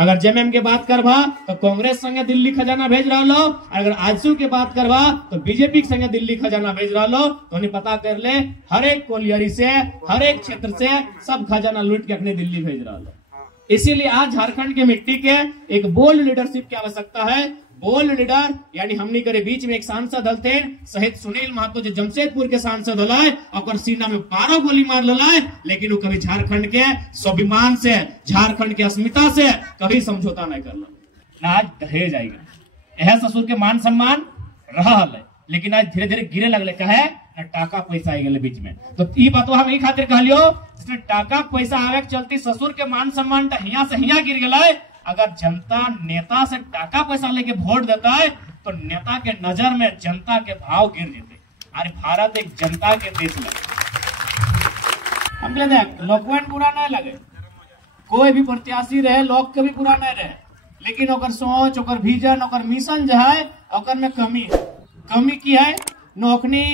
अगर जेएमएम के बात करवा तो कांग्रेस संगे दिल्ली खजाना भेज रहा लो, अगर आजसू के बात करवा तो बीजेपी संगे दिल्ली खजाना भेज रहा लो। तो उन्हें पता कर ले, हर एक कोलियरी से, हर एक क्षेत्र से सब खजाना लूट के अपने दिल्ली भेज रहा लो। इसीलिए आज झारखंड की मिट्टी के एक बोल्ड लीडरशिप की आवश्यकता है। बोल्ड लीडर यानी हमनी करे बीच में एक सांसद हलते शहीद सुनील महतो जो जमशेदपुर के सांसद हलाए और सीना में 12 गोली मार ललाए, लेकिन वो कभी झारखंड के स्वाभिमान से, झारखंड के अस्मिता से कभी समझौता नहीं कर ला। आज दहेज आएगा, यह ससुर के मान सम्मान रहा है, लेकिन आज धीरे धीरे गिरे लगले कहे टाका पैसा आई गए बीच में। तो ये बात हम यही खातिर कहलियो, जिसने टाका पैसा आवे के चलती ससुर के मान सम्मान हिया से हिया गिर गया। अगर जनता नेता से टाका पैसा लेके वोट देता है तो नेता के नजर में जनता के भाव गिर जाते। अरे भारत एक जनता के देश में, हम कहते लोकवान बुरा नहीं लगे, कोई भी प्रत्याशी रहे लोग के भी बुरा नहीं रहे, लेकिन ओकर सोच, ओकर विजन, ओकर मिशन जो है ओकर में कमी है। कमी की है नौकरी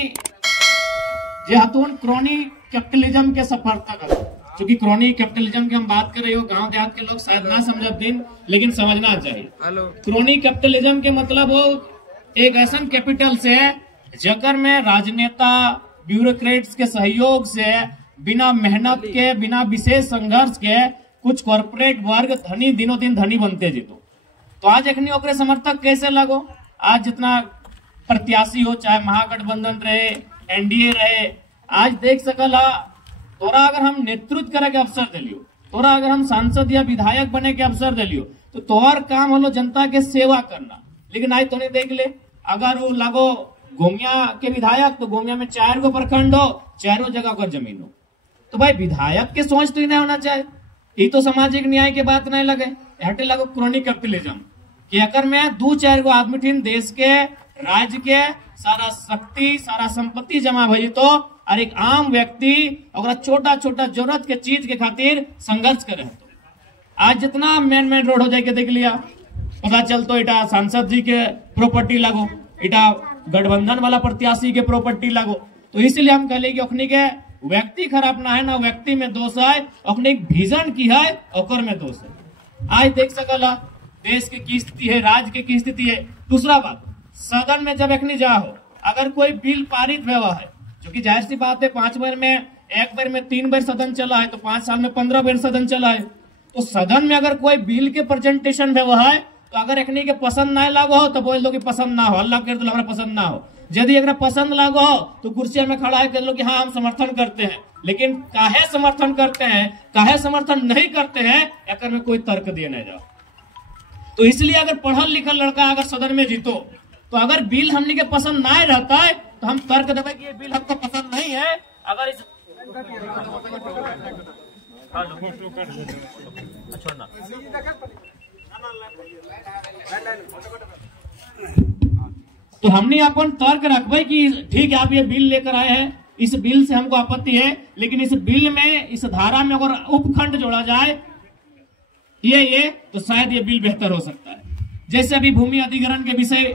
जे हतून क्रोनी कैपिटलिज्म के सफलता कर, क्योंकि क्रोनी कैपिटलिज्म की हम बात कर रहे हो, गांव देहात के लोग शायद ना समझ दिन, लेकिन समझना चाहिए। क्रोनी कैपिटलिज्म के मतलब वो एक ऐसा कैपिटल से जकर में राजनेता ब्यूरोक्रेट्स के सहयोग से बिना मेहनत के, बिना विशेष संघर्ष के कुछ कॉर्पोरेट वर्ग धनी दिनों दिन धनी बनते जीतो। तो आज अखनी ओकरे समर्थक कैसे लगो, आज जितना प्रत्याशी हो, चाहे महागठबंधन रहे, एनडीए रहे, आज देख सकला तोरा अगर हम नेतृत्व करे के अवसर दिलियो, तोरा अगर हम सांसद या विधायक बने के अवसर दिलियो, तो तोहर काम होलो जनता के सेवा करना। लेकिन आज तूने देख ले, अगर वो लगो गोमिया के विधायक तो गोमिया में 4 गो प्रखंड हो, 4 जगह पर जमीन हो, तो भाई विधायक के सोच तो ही नहीं होना चाहिए। ये तो सामाजिक न्याय के बात नहीं लगे, हटे लगो क्रोनिक कैपिटलिज्म कि अगर में 2-4 गो आदमी ठीन देश के, राज्य के सारा शक्ति, सारा संपत्ति जमा भई तो और एक आम व्यक्ति अगर छोटा छोटा जरूरत के चीज के खातिर संघर्ष करे। तो आज जितना मेन रोड हो जाए के देख लिया, पता चलतो इटा सांसद जी के प्रॉपर्टी लागो, इटा गठबंधन वाला प्रत्याशी के प्रॉपर्टी लागो। तो इसलिए हम कहले कि अखनी के व्यक्ति खराब ना है, ना व्यक्ति में दोष है, अखनी विजन की है ओकर में दोष है। आज देख सकला देश की स्थिति है, राज्य की स्थिति है। दूसरा बात, सदन में जब अखनी जाओ, अगर कोई बिल पारित हुआ है, क्योंकि जाहिर सी बात है 5 बार में, 1 बार में 3 बार सदन चला है, तो 5 साल में 15 बार सदन चला है। तो सदन में अगर कोई बिल के प्रेजेंटेशन हुआ है, तो अगर अखनी के पसंद ना लागो हो तो बोल दो कि पसंद ना हो, अल्लाह कर दो हमारा पसंद ना हो। यदि अगर पसंद लागो हो तो कुर्सी में खड़ा है कर लो कि हाँ हम समर्थन करते हैं। लेकिन काहे समर्थन करते हैं, काहे समर्थन नहीं करते हैं, अगर में कोई तर्क दिए नहीं जाओ। तो इसलिए अगर पढ़ल लिखल लड़का अगर सदन में जीतो, तो अगर बिल हमने के पसंद ना रहता है तो हम तर्क देवे कि ये बिल हमको पसंद नहीं है। अगर इस तो हमने अपन तर्क रखबे कि ठीक है आप ये बिल लेकर आए हैं, इस बिल से हमको आपत्ति है, लेकिन इस बिल में, इस धारा में अगर उपखंड जोड़ा जाए ये तो शायद ये बिल बेहतर हो सकता है। जैसे अभी भूमि अधिग्रहण के विषय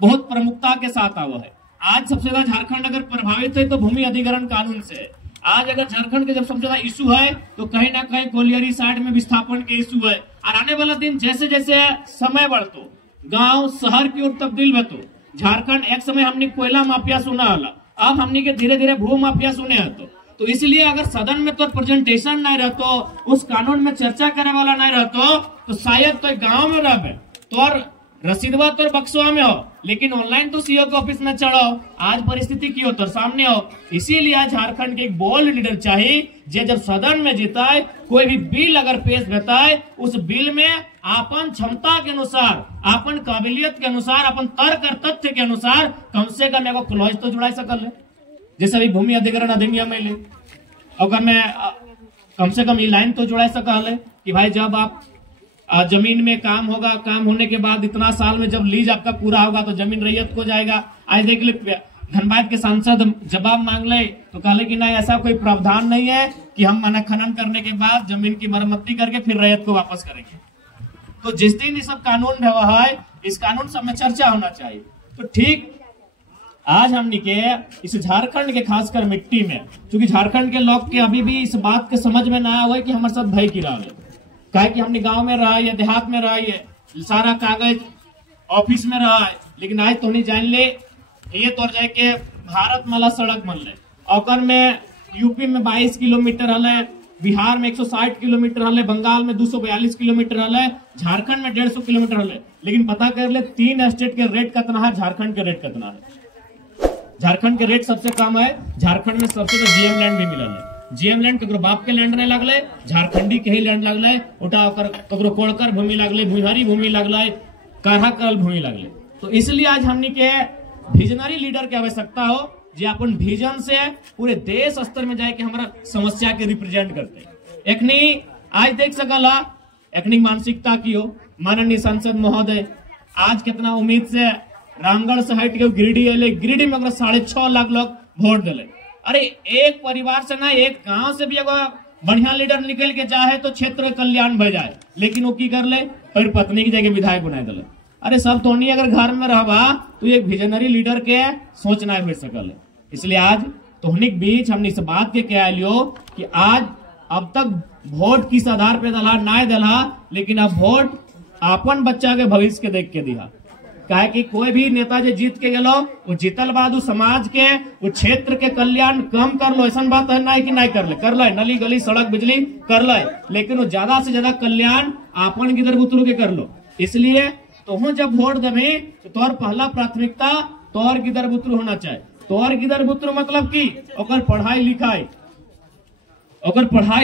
बहुत प्रमुखता के साथ आवा है। आज सबसे ज्यादा झारखंड अगर प्रभावित है तो भूमि अधिग्रहण कानून से। आज अगर झारखंड के जब सबसे ज्यादा इशू है तो कहीं ना कहीं कोलियरी साइड में विस्थापन के इशू है। और आने वाला दिन जैसे जैसे समय बढ़तो, गांव शहर की ओर तब्दील होतो, झारखंड एक समय हमने कोयला माफिया सुना होला, अब हमने के धीरे धीरे भू माफिया सुने हतो। तो इसलिए अगर सदन में तो प्रेजेंटेशन नहीं रहतो, उस कानून में चर्चा करे वाला नहीं रहतो, तो शायद तो गाँव में रहे तो रसीदवा तो बक्सवा में हो, लेकिन ऑनलाइन तो सीओ के ऑफिस में चढ़ो। आज परिस्थिति की हो तो सामने हो। इसीलिए आज झारखंड के एक बोल्ड लीडर चाहिए, जे जब सदन में जीता है, कोई भी बिल अगर पेश होता है, उस बिल में अपन क्षमता के अनुसार, अपन काबिलियत के अनुसार, अपन तर्क और तथ्य के अनुसार कम से कम एगो क्लॉज तो जुड़ा सकल है। जैसे अभी भूमि अधिग्रहण अधिनियम में ले, अगर मैं कम से कम ये लाइन तो जुड़ा सकल है कि भाई जब आप जमीन में काम होगा, काम होने के बाद इतना साल में जब लीज आपका पूरा होगा तो जमीन रैयत को जाएगा। आज देख ले धनबाद के सांसद जवाब मांग ले तो कहले कि नहीं ऐसा कोई प्रावधान नहीं है कि हम मना खनन करने के बाद जमीन की मरम्मती करके फिर रैयत को वापस करेंगे। तो जिस दिन ये सब कानून हुआ है, इस कानून सब में चर्चा होना चाहिए। तो ठीक आज हमने के इस झारखंड के खासकर मिट्टी में, क्योंकि झारखंड के लोग के अभी भी इस बात के समझ में ना आवे कि हमारे साथ भय की रहा है। कहे कि हमने गांव में रहा है, देहात में रहा है, सारा कागज ऑफिस में रहा है, लेकिन आज तो नहीं जान ले ये तोड़ जाए के भारत माला सड़क बनले, और में यूपी में 22 किलोमीटर हल, बिहार में 160 किलोमीटर हल, बंगाल में 242 किलोमीटर हल, झारखंड में 150 किलोमीटर हल। लेकिन पता कर ले 3 स्टेट के रेट कितना है, झारखंड के रेट कितना है। झारखंड के रेट सबसे कम है। झारखंड में सबसे तो जीएम लैंड भी मिलल है। जीएम लैंड ककरो बाप के लैंड नहीं लगले, झारखंडी के ही लैंड लगले। उठा ककरो कोड़कर भूमि लगले, भुइहारी भूमि लगले, काढ़ा करल भूमि लगले। तो इसलिए आज हमनी के विजनरी लीडर की आवश्यकता हो, जो अपन विजन से पूरे देश स्तर में जाए के हमारा समस्या के रिप्रेजेंट करते। एखनी आज देख सकला एखनी मानसिकता की हो। माननीय सांसद महोदय आज कितना उम्मीद से रामगढ़ से हट के गिरिडीह अले, गिरिडीह में 6.5 लाख लोग वोट दिले। अरे एक परिवार से ना, एक गांव से भी अगर बढ़िया लीडर निकल के जाए तो क्षेत्र कल्याण भय जाए, लेकिन वो की कर ले, फिर पत्नी की जगह विधायक बना दिले। अरे सब तो नहीं, अगर घर में रहबा तो एक विजनरी लीडर के सोचना हो सकल है। इसलिए आज तोहनिक बीच हमने इस बात के कह लियो कि आज अब तक वोट किस आधार पे दला ना दला, लेकिन अब वोट अपन बच्चा के भविष्य के देख के दिया। कहे कि कोई भी नेता जो जीत के गेलो, वो जीतल बाद समाज के, वो क्षेत्र के कल्याण कम कर लो, ऐसा बात है ना कि नहीं कर ले, नली गली सड़क बिजली कर ले, लेकिन वो ज्यादा से ज्यादा कल्याण अपन गिदर बुतरू के कर लो। इसलिए तो जब वोट देवे तो तोर पहला प्राथमिकता तोर गिदर बुतरू होना चाहिए। तोर गिदर बुतरू मतलब की ओकर पढ़ाई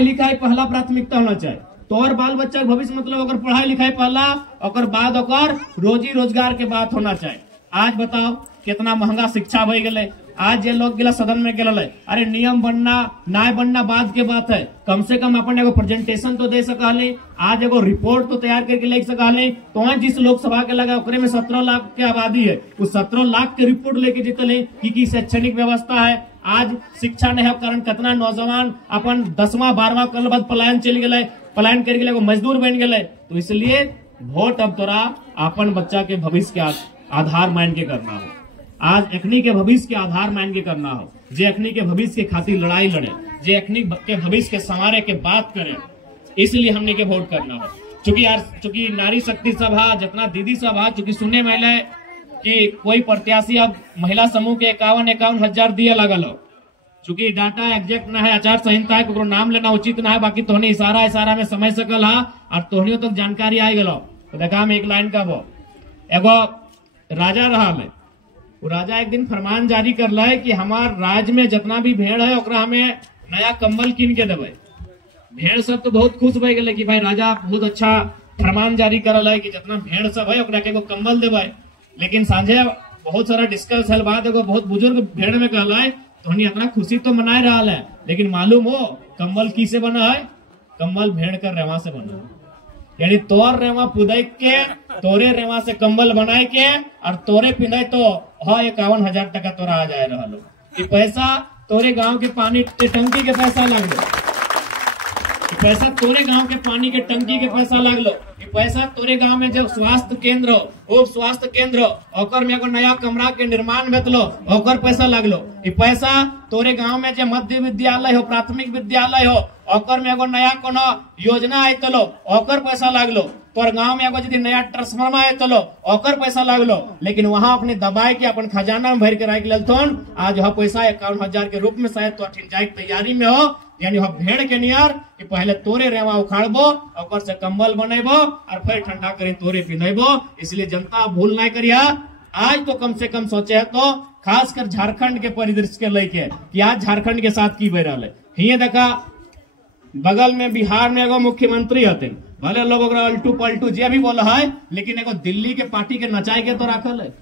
लिखाई पहला प्राथमिकता होना चाहिए। तोर बाल बच्चा के भविष्य मतलब ओकर पढ़ाई लिखाई पहला, ओकर बाद ओकर रोजी रोजगार के बात होना चाहिए। आज बताओ कितना महंगा शिक्षा भई गेले। आज ये लोग गिला सदन में गेल, अरे नियम बनना ना बनना बाद के बात है, कम से कम अपन एगो प्रेजेंटेशन तो दे सकाले, आज एगो रिपोर्ट तो तैयार करके ले सकाले। तो जिस लोकसभा के लगा ओकरे में 17 लाख की आबादी है, उस 17 लाख के रिपोर्ट लेके जीतले की शैक्षणिक व्यवस्था है। आज शिक्षा नहीं कारण कितना नौजवान अपन 10वां 12वां कल बाद पलायन चल गए, पलायन कर गए, मजदूर बन गए। तो इसलिए वोट अब तोरा अपन बच्चा के भविष्य के आधार मान के करना हो। आज अखनी के भविष्य के आधार मान के करना हो, जे अखनी के भविष्य के खातिर लड़ाई लड़े, जे अखनी के भविष्य के संवारे के बात करे, इसलिए हमने के वोट करना हो। चूंकि नारी शक्ति सभा जितना दीदी सभा, चूंकि सुनने में आए कि कोई प्रत्याशी अब महिला समूह के 51 हजार दिए लगल हो। चूंकि डाटा एग्जैक्ट ना है, आचार संहिता है, को नाम लेना उचित ना है, बाकी तोहने इशारा में समझ सकल है और तोहनियों तक जानकारी आई गलो। तो देखा हम एक लाइन का वो एगो राजा रहा है, वो राजा एक दिन फरमान जारी कर ला है कि हमार राज्य में जितना भी भेड़ है ओकरा हमें नया कंबल कीन के देवे। भेड़ सब तो बहुत खुश भय गए कि भाई राजा बहुत अच्छा फरमान जारी करल है कि जितना भेड़ सब है ओकरा के एगो कंबल देवे। लेकिन सांझे बहुत सारा डिस्कस हल बाद एगो बहुत बुजुर्ग भेड़ में कहला है तो इतना खुशी तो मनाए रहा है, लेकिन मालूम हो कंबल की से बना है? कंबल भेड़ कर रेवा से बना है। यानी तोर रेवा पुदैक के तोरे रेवा से कंबल बनाए के और तोरे पिंधाई तो 51 हजार टका तोरा आ जाए रहा लो। कि पैसा तोरे गांव के पानी के टंकी के पैसा लग लो, पैसा तोरे गांव के पानी के टंकी के पैसा लग लो, पैसा तोरे गांव में जो स्वास्थ्य केंद्र हो, उप स्वास्थ्य केंद्र ओकर में एगो नया कमरा के निर्माण भेटलो ओकर पैसा लगलो। पैसा तोरे गांव में जो मध्य विद्यालय हो, प्राथमिक विद्यालय हो, ओकर में एगो नया कोनो योजना आए तलो ओकर पैसा लगलो। तोर गांव में एगो यदि नया ट्रांसफार्मर आए तलो ओकर पैसा लगलो। लेकिन वहां अपने दबाई के अपन खजाना में भर के रख लेथुन। आज वह पैसा 51 हजार के रूप में शायद तो जाए तैयारी में हो। यानी वह भेड़ के नियर कि पहले तोरे रेवा उखाड़बो, ओकर से कंबल बनेबो और फिर ठंडा करे तोरे पिन्हबो। इसलिए जनता भूल नहीं करिया। आज तो कम से कम सोचे है तो खासकर झारखंड के परिदृश्य के लेके कि आज झारखंड के साथ की बह रहा है। ये देखा बगल में बिहार में एगो मुख्यमंत्री हथिन, भले लोग अल्टू पलटू जे भी बोला है, लेकिन एगो दिल्ली के पार्टी के नचाए के तो रखल है।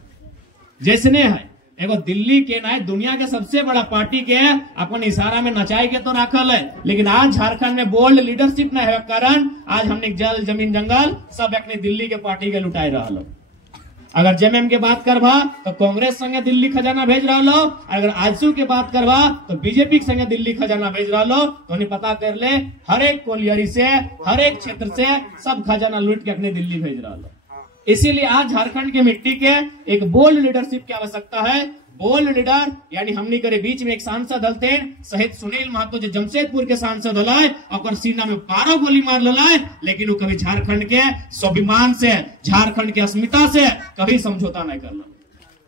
जैसने है एगो दिल्ली के ना दुनिया के सबसे बड़ा पार्टी के अपन इशारा में नचाए के तो रखल है। लेकिन आज झारखंड में बोल्ड लीडरशिप न है कारण आज हमने जल जमीन जंगल सब अपने दिल्ली के पार्टी के लुटाए रहा लो। अगर जेएमएम के बात करवा तो कांग्रेस संगे दिल्ली खजाना भेज रहा लो, अगर आजसू के बात करवा तो बीजेपी संगे दिल्ली खजाना भेज रहा लो। तो उन्हें पता कर ले हर एक कोलियरी से, हर एक क्षेत्र से सब खजाना लूट के अपने दिल्ली भेज रहा लो। इसीलिए आज झारखंड की मिट्टी के एक बोल्ड लीडरशिप की आवश्यकता है। बोल्ड लीडर यानी हमनी करे बीच में एक सांसद हलते शहीद सुनील महतो जो जमशेदपुर के सांसद हलाय और सीना में 12 गोली मार ललाय, लेकिन वो कभी झारखंड के स्वाभिमान से, झारखंड की अस्मिता से कभी समझौता नहीं करना।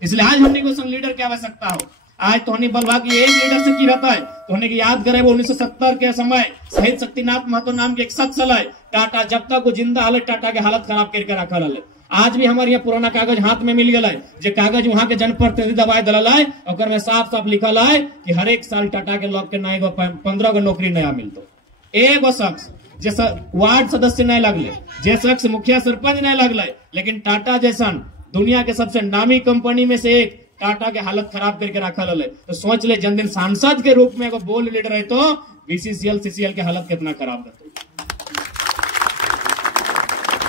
इसलिए आज हमने को संग लीडर की आवश्यकता हो। आज तो बलवा की एक लीडर से की रहता है तो की याद करे वो 1970 के समय शहीद शक्तिनाथ महतो नाम के एक शख्स है टाटा, जब तक वो जिंदा हल टाटा के हालत खराब करके रखा है। आज भी हमारे यहाँ पुराना कागज हाथ में मिल गया जो कागज वहां के जनप्रतिनिधि दबाए दल है और में साफ साफ लिखल है कि हर एक साल टाटा के लोग के नए 15 गो नौकरी नया मिलतो। एगो शख्स जैसा वार्ड सदस्य नहीं लगले, जे शख्स मुखिया सरपंच नहीं लगले, लेकिन टाटा जैसा दुनिया के सबसे नामी कंपनी में से एक टाटा के हालत खराब करके रखा है। तो सोच ले जन दिन सांसद के रूप में एगो बोल्ड लीडर है तो बीसीसीएल सीसीएल के हालत कितना खराब रहते।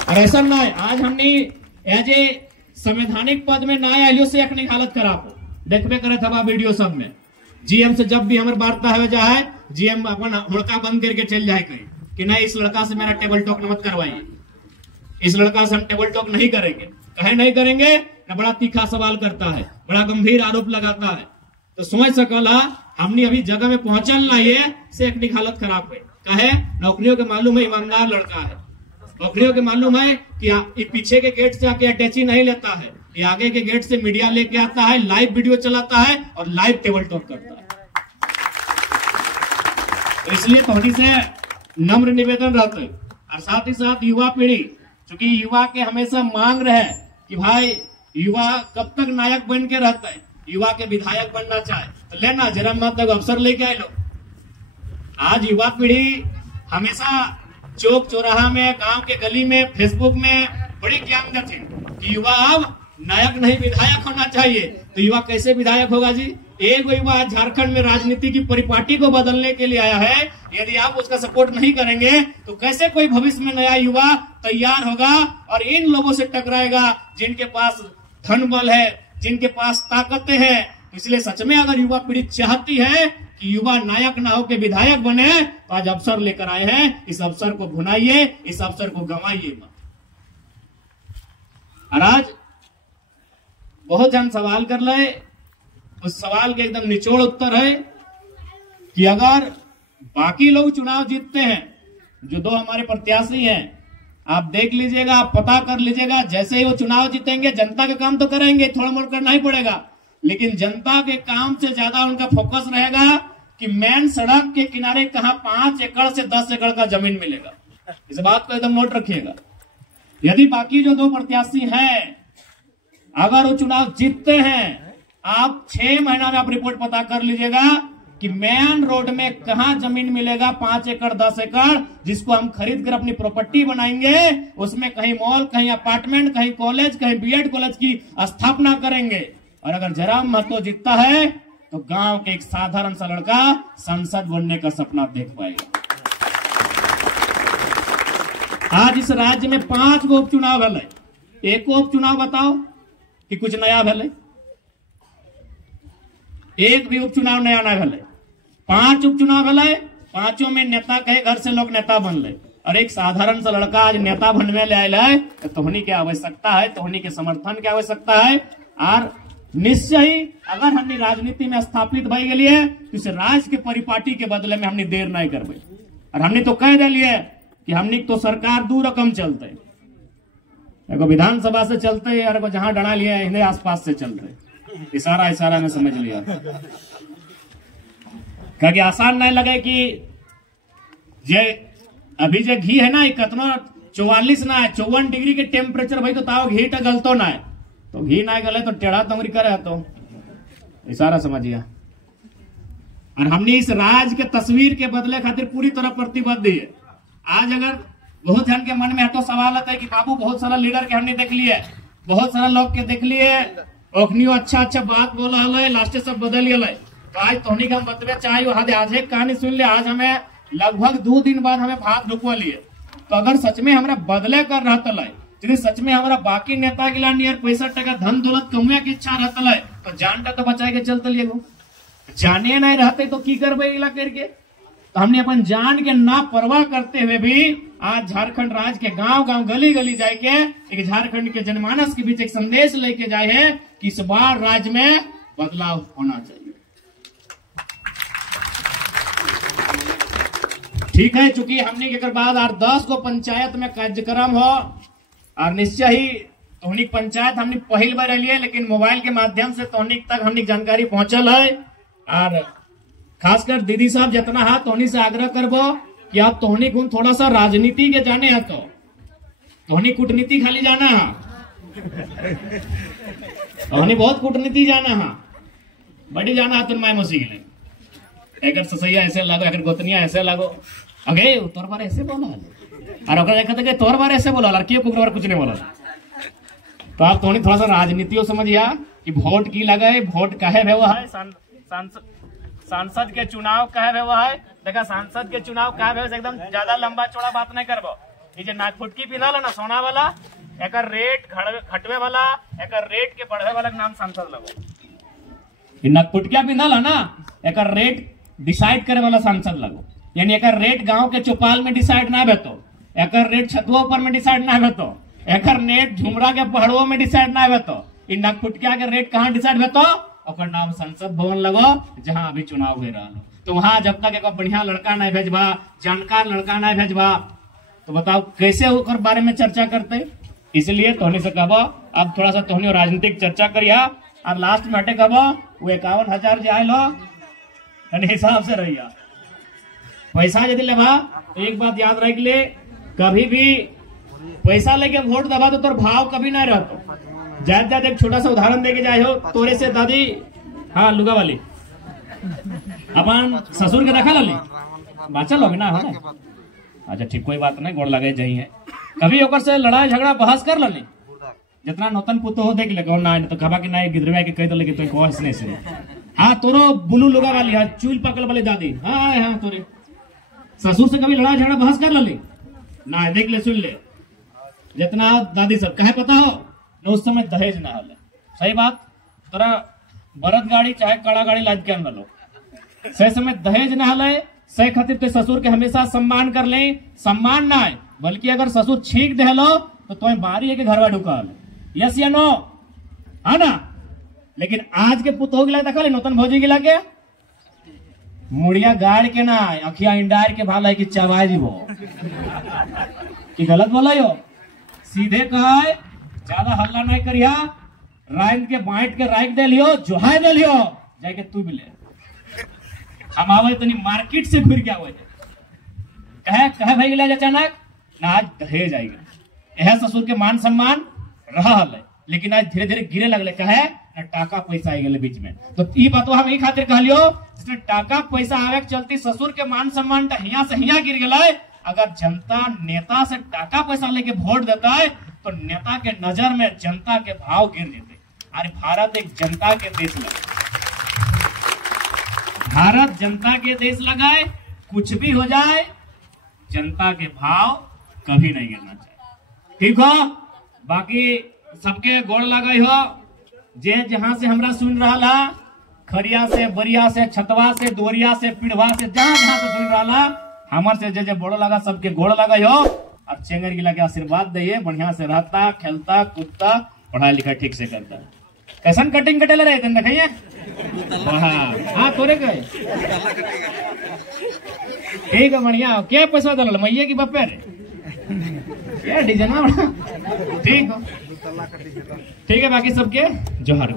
और ऐसा ना है आज हमने एज ए संवैधानिक पद में ना आइलो से अपनी हालत खराब हो देखबे करे था वीडियो सब में। जीएम से जब भी हमारे वार्ता है जाए जीएम अपन हुड़का बंद करके चल जाए कहीं कि नहीं इस लड़का से मेरा टेबल टॉक मत करवाइए, इस लड़का से हम टेबल टॉक नहीं करेंगे। कहे नहीं करेंगे ना बड़ा तीखा सवाल करता है, बड़ा गंभीर आरोप लगाता है। तो समझ सकला हमने अभी जगह में पहुंचल ना ये से अपनी हालत खराब है। कहे नौकरियों के मालूम है ईमानदार लड़का है, नौकरियों के मालूम है कि पीछे के गेट से आके अटैची नहीं लेता है, ये आगे के गेट से मीडिया लेके आता है, लाइव वीडियो चलाता है और लाइव टेबल टॉक करता है। तो इसलिए थोड़ी से नम्र निवेदन रहते और साथ ही साथ युवा पीढ़ी, क्योंकि युवा के हमेशा मांग रहे कि भाई युवा कब तक नायक बन के रहता है, युवा के विधायक बनना चाहे तो लेना जरा मत अवसर लेके आए लो। आज युवा पीढ़ी हमेशा चौक चौराहा में, गांव के गली में, फेसबुक में बड़ी ज्ञान देते कि युवा अब नायक नहीं विधायक होना चाहिए। तो युवा कैसे विधायक होगा जी? एक युवा झारखंड में राजनीति की परिपाटी को बदलने के लिए आया है, यदि आप उसका सपोर्ट नहीं करेंगे तो कैसे कोई भविष्य में नया युवा तैयार होगा और इन लोगों से टकराएगा जिनके पास धन बल है, जिनके पास ताकतें हैं। इसलिए सच में अगर युवा पीढ़ी चाहती है कि युवा नायक ना हो के विधायक बने तो आज अवसर लेकर आए हैं, इस अवसर को भुनाइए, इस अवसर को गंवाइए मत। और आज बहुत जन सवाल कर ले, उस सवाल के एकदम निचोड़ उत्तर है कि अगर बाकी लोग चुनाव जीतते हैं, जो दो हमारे प्रत्याशी हैं, आप देख लीजिएगा, आप पता कर लीजिएगा, जैसे ही वो चुनाव जीतेंगे जनता का काम तो करेंगे, थोड़ा मोड़ करना ही पड़ेगा, लेकिन जनता के काम से ज्यादा उनका फोकस रहेगा कि मेन सड़क के किनारे कहां 5 एकड़ से 10 एकड़ का जमीन मिलेगा। इस बात को एकदम नोट रखिएगा। यदि बाकी जो दो प्रत्याशी हैं अगर वो चुनाव जीतते हैं, आप 6 महीना में आप रिपोर्ट पता कर लीजिएगा कि मेन रोड में कहां जमीन मिलेगा 5 एकड़ 10 एकड़, जिसको हम खरीद कर अपनी प्रॉपर्टी बनाएंगे, उसमें कहीं मॉल, कहीं अपार्टमेंट, कहीं कॉलेज, कहीं बीएड कॉलेज की स्थापना करेंगे। और अगर जयराम महतो जीतता है तो गांव के एक साधारण सा लड़का संसद बनने का सपना देख पाएगा। आज इस राज्य में 5 गो उपचुनाव है, एक उपचुनाव बताओ कि कुछ नया भले, एक भी उपचुनाव नया ना भले। 5 उपचुनाव भले, 5 में नेता कहे घर से लोग नेता बन ले, और एक साधारण सा लड़का आज नेता बनने ले आयल है। तो तोहनी की आवश्यकता है, तोहनी के समर्थन की आवश्यकता है। और निश्चय ही अगर हमने राजनीति में स्थापित भई गई है तो इस राज के परिपाटी के बदले में हमने देर नहीं करबे। और हमने तो कह दिए कि हमने तो सरकार 2 रकम चलते, एगो विधानसभा से चलते और एगो जहां डरा लिया इन्हें आसपास से चलते। इशारा में समझ लिया, क्या कि आसान नहीं लगे कि जे अभी जे घी है ना कितना 44 ना है, 54 डिग्री के टेम्परेचर भाई तो ताव घी तो गलतो ना है, तो घी ना गले तो टेढ़ा तंगरी करे तो इशारा समझिए। और हमने इस राज के तस्वीर के बदले खातिर पूरी तरह प्रतिबद्ध है। आज अगर बहुत जन के मन में तो सवाल आता है कि बाबू बहुत सारा लीडर के हमने देख लिए, बहुत सारा लोग के देख लिए, ओखनियो अच्छा बात बोला है, लास्ट सब बदल गए। तो आज तोहनी के हम बतवे चाहिए, आज एक कहानी सुन ले, आज हमें लगभग 2 दिन बाद हमें भात ढुकवा लिए। तो अगर सच में हमारा बदले कर रहा है, यदि सच में हमारा बाकी नेता के लिए पैसा टका धन दौलत कमुए की इच्छा रहता है तो जानता तो बचा के चलते लिए, जाने नहीं रहते तो की करबे इला करके। तो हमने अपन जान के ना परवाह करते हुए भी आज झारखंड राज्य के गांव गांव गली गली जाके एक झारखंड के जनमानस के बीच एक संदेश लेके जाए है कि इस बार राज्य में बदलाव होना चाहिए। ठीक है, चूंकि हमने के बाद 8-10 को पंचायत में कार्यक्रम हो और निश्चय ही तोहनिक पंचायत हमने पहली बार लिए, लेकिन मोबाइल के माध्यम से तोहनिक तक हमने जानकारी पहुंचल है। और खासकर दीदी साहब जितना है तोहनी से आग्रह करबो कि आप तोहनी गुण थोड़ा सा राजनीति के जाने है, तो तोहनी कूटनीति खाली जाना है, तोहनी बहुत कूटनीति जाना है, बड़ी जाना है। तुम माय मुसीबत अगर ससैया ऐसे लगो, अगर गोतनिया ऐसे लगो, अगे तोर बार ऐसे बोला और ओकरा तोर बार ऐसे बोला लड़की को कुछ नहीं बोला। तो आप थोड़ी थोड़ा सा राजनीतियों समझिया कि वोट की लगे, वोट कहे भे वो है, सांसद के चुनाव कहे भे वो है। देखा सांसद के चुनाव कहे भे एकदम ज्यादा लंबा चौड़ा बात नहीं करबो। ये नाक फुटकी पिनल है ना सोना वाला, एक रेट घटवे वाला, एक रेट के बढ़वे वाला नाम सांसद लगो। नाक फुटकिया पिनल है ना, एक रेट डिसाइड करे वाला सांसद लगो। यानी एक रेट गांव के चौपाल में डिसाइड ना भेतो, एक रेट छतुआ पर में डिसाइड ना भेतो, एक रेट झुमरा के पहाड़ों में डिसाइड ना भेतो। इन नागपुटिया के रेट कहाँ डिसाइड भेतो? और नाम संसद भवन लगो जहां अभी चुनाव हो रहा। तो वहां जब तक एक बढ़िया लड़का नहीं भेजबा, जानकार लड़का नहीं भेजबा, तो बताओ कैसे होकर बारे में चर्चा करते। इसलिए तोहनी से कहबो अब थोड़ा सा तोहनी राजनीतिक चर्चा करिया और लास्ट में हटे कहबो वो 51,000 जाए लो हिसाब से रहिया। पैसा यदि लेबा तो एक बात याद रख ले, कभी भी पैसा लेके वोट दबा तो तोर भाव कभी ना रहतो। ज्यादा ज्यादा एक छोटा सा उदाहरण देके जाए हो, तोरे से दादी हाँ लुगा वाली अपन ससुर के रखा ली बाचा लोगे ना, है ना? अच्छा ठीक, कोई बात नहीं, गोड़ लगे जाई है। कभी ओकर से लड़ाई झगड़ा बहस कर ली, जितना नौतन पुतो हो देख ले ना, तो कहा कि ना गिरवा के कह दो, लेकिन तो हंसने से हाँ तोरो बुलू लुगा वाली हाँ चूल पकड़ वाली दादी हाँ हाँ तोरे ससुर से कभी लड़ाई झगड़ा बहस कर ली ना, देख ले सुन ले। जितना दादी सब कहे पता हो न उस समय दहेज ना हले, सही बात। तोरा बरद गाड़ी चाहे कड़ा गाड़ी लाद के अनलो, सही समय दहेज ना हले, सही खातिर तो ससुर के हमेशा सम्मान कर ले। सम्मान ना है बल्कि अगर ससुर छींक दे लो तो तुम्हें बारी है कि घरवा ढुका, यस या नो, है ना? लेकिन आज के पुत हो गया देखा नौतन भौजी गिला के मुड़िया गाड़ के ना अखिया इंडार के भाला कि चबाए जीवो कि गलत बोला यो, सीधे कहा है ज्यादा हल्ला नहीं करिया, राइन के बांट के राइट दे लियो, जोहाय दे लियो जाके तू भी ले। हम आवे तनी मार्केट से घुर के आवे कहे भाई गिला अचानक ना, आज दहेज आएगा। यह ससुर के मान सम्मान रहा है, लेकिन आज धीरे धीरे गिरे लगले कहे ना टाका पैसा आई गए बीच में। तो ये बात हम यही खातिर कहलियो जिसमें टाका पैसा आवे के चलती ससुर के मान सम्मान हिया से हिया गिर गए। अगर जनता नेता से टाका पैसा लेके वोट देता है तो नेता के नजर में जनता के भाव गिर जाते। अरे भारत एक जनता के देश लगा, भारत जनता के देश लगाए, कुछ भी हो जाए जनता के भाव कभी नहीं गिरना चाहिए। ठीक हो, बाकी सबके गोड़ लगाई हो, जे जहां से हमरा सुन रहा, खरिया से, बरिया से, छतवा से, दोरिया से, पिढ़वा से, जहां जहां से सुन रहा, हमर से जे बोड़ लगा सबके गोड़ लगाई हो और चेंगर गिला के आशीर्वाद दिए, बढ़िया से रहता, खेलता, कूदता, पढ़ाई लिखाई ठीक से करता। कैसन कटिंग कटेल रहे थे देखिए, हाँ तोरे गए ठीक है, बढ़िया। क्या पैसा दल मैया की बप्पे रे क्या डिजाइन ठीक हो, ठीक है। बाकी सबके जोहार।